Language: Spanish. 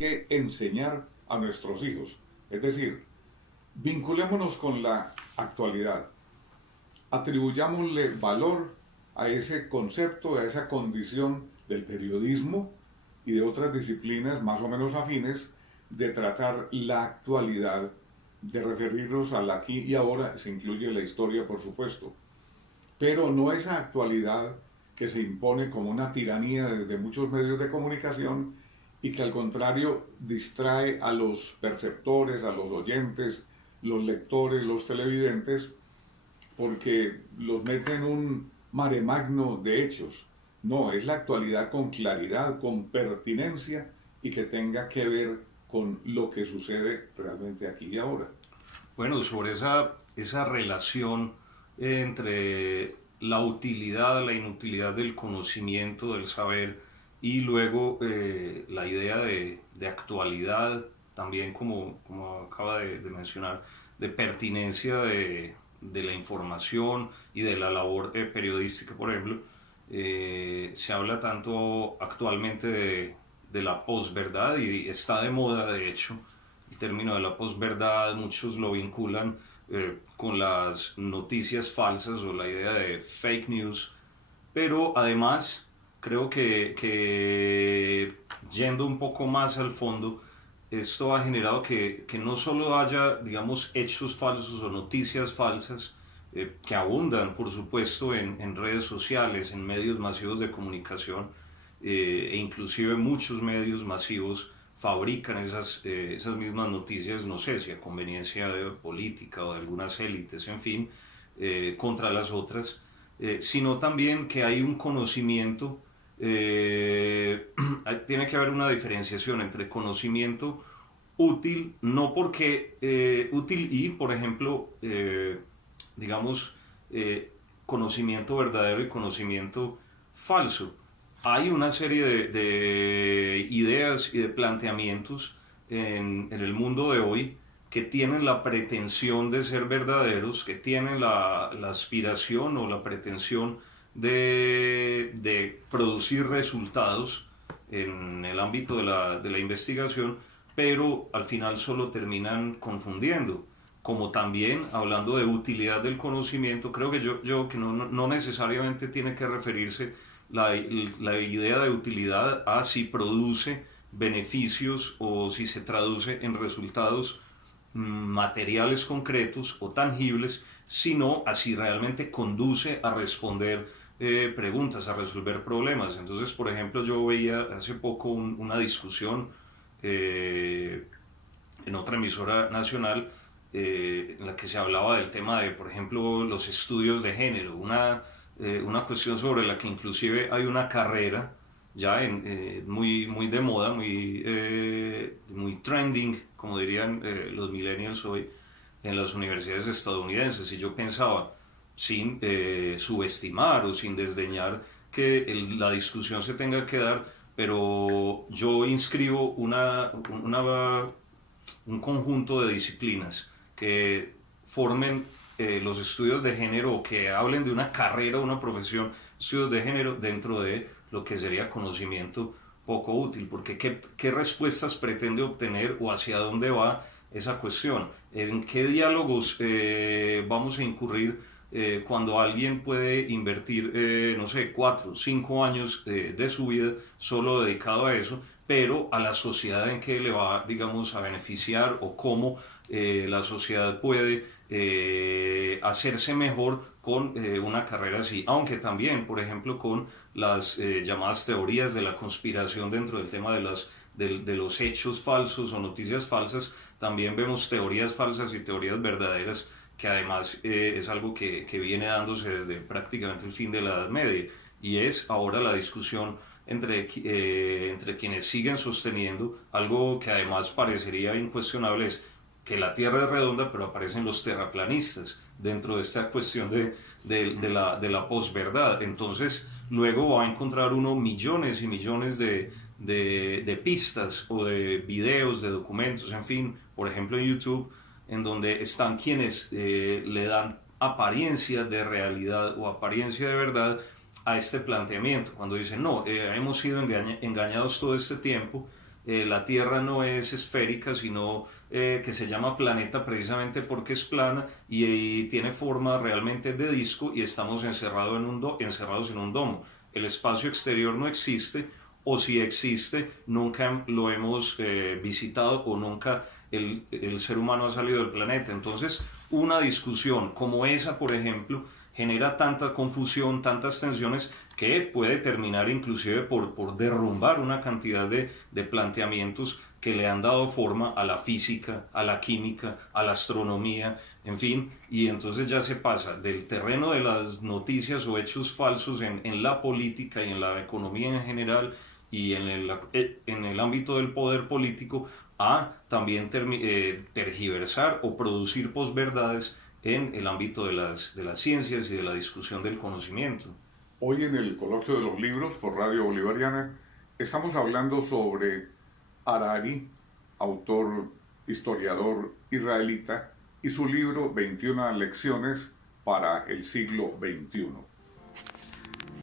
que enseñar a nuestros hijos. Es decir, vinculémonos con la actualidad, atribuyámosle valor a ese concepto, a esa condición del periodismo y de otras disciplinas más o menos afines de tratar la actualidad, de referirnos al aquí y ahora, se incluye la historia por supuesto, pero no esa actualidad que se impone como una tiranía desde muchos medios de comunicación y que al contrario distrae a los perceptores, a los oyentes, los lectores, los televidentes, porque los mete en un mare magno de hechos. No, es la actualidad con claridad, con pertinencia y que tenga que ver con lo que sucede realmente aquí y ahora. Bueno, sobre esa relación entre la utilidad, la inutilidad del conocimiento, del saber, y luego la idea de actualidad, también como acaba de mencionar, de pertinencia de la información y de la labor periodística, por ejemplo. Se habla tanto actualmente de la posverdad y está de moda, de hecho, el término de la posverdad. Muchos lo vinculan con las noticias falsas o la idea de fake news, pero además creo que yendo un poco más al fondo, esto ha generado que no solo haya, digamos, hechos falsos o noticias falsas, que abundan, por supuesto, en redes sociales, en medios masivos de comunicación, e inclusive muchos medios masivos fabrican esas mismas noticias, no sé si a conveniencia política o de algunas élites, en fin, contra las otras, sino también que hay un conocimiento. Tiene que haber una diferenciación entre conocimiento útil, no porque útil y, por ejemplo, digamos, conocimiento verdadero y conocimiento falso. Hay una serie de ideas y de planteamientos en el mundo de hoy que tienen la pretensión de ser verdaderos, que tienen la aspiración o la pretensión de producir resultados en el ámbito de la investigación, pero al final solo terminan confundiendo. Como también, hablando de utilidad del conocimiento, creo que yo que no necesariamente tiene que referirse la idea de utilidad a si produce beneficios o si se traduce en resultados materiales concretos o tangibles, sino a si realmente conduce a responder preguntas, a resolver problemas. Entonces, por ejemplo, yo veía hace poco una discusión en otra emisora nacional en la que se hablaba del tema de, por ejemplo, los estudios de género, una cuestión sobre la que inclusive hay una carrera ya muy de moda, muy trending, como dirían los millennials hoy, en las universidades estadounidenses. Y yo pensaba, sin subestimar o sin desdeñar que la discusión se tenga que dar, pero yo inscribo un conjunto de disciplinas que formen los estudios de género o que hablen de una carrera o una profesión, estudios de género, dentro de lo que sería conocimiento poco útil, porque ¿qué respuestas pretende obtener o hacia dónde va esa cuestión? ¿En qué diálogos vamos a incurrir cuando alguien puede invertir, no sé, 4 o 5 años de su vida solo dedicado a eso, pero a la sociedad en que le va, digamos, a beneficiar, o cómo la sociedad puede hacerse mejor con una carrera así? Aunque también, por ejemplo, con las llamadas teorías de la conspiración dentro del tema de los hechos falsos o noticias falsas, también vemos teorías falsas y teorías verdaderas, que además es algo que viene dándose desde prácticamente el fin de la Edad Media, y es ahora la discusión entre quienes siguen sosteniendo algo que además parecería incuestionable, es que la Tierra es redonda, pero aparecen los terraplanistas dentro de esta cuestión de la posverdad. Entonces luego va a encontrar uno millones y millones de pistas o de videos, de documentos, en fin, por ejemplo en YouTube, en donde están quienes le dan apariencia de realidad o apariencia de verdad a este planteamiento, cuando dicen, no, hemos sido engañados todo este tiempo, la Tierra no es esférica, sino que se llama planeta precisamente porque es plana y tiene forma realmente de disco y estamos encerrados en un domo. El espacio exterior no existe, o si existe, nunca lo hemos visitado o nunca el ser humano ha salido del planeta. Entonces, una discusión como esa, por ejemplo, genera tanta confusión, tantas tensiones, que puede terminar inclusive por derrumbar una cantidad de planteamientos que le han dado forma a la física, a la química, a la astronomía, en fin, y entonces ya se pasa del terreno de las noticias o hechos falsos en la política y en la economía en general y en el ámbito del poder político a también tergiversar o producir posverdades en el ámbito de las ciencias y de la discusión del conocimiento. Hoy en el coloquio de los libros por Radio Bolivariana estamos hablando sobre Harari, autor, historiador israelita, y su libro 21 lecciones para el siglo XXI.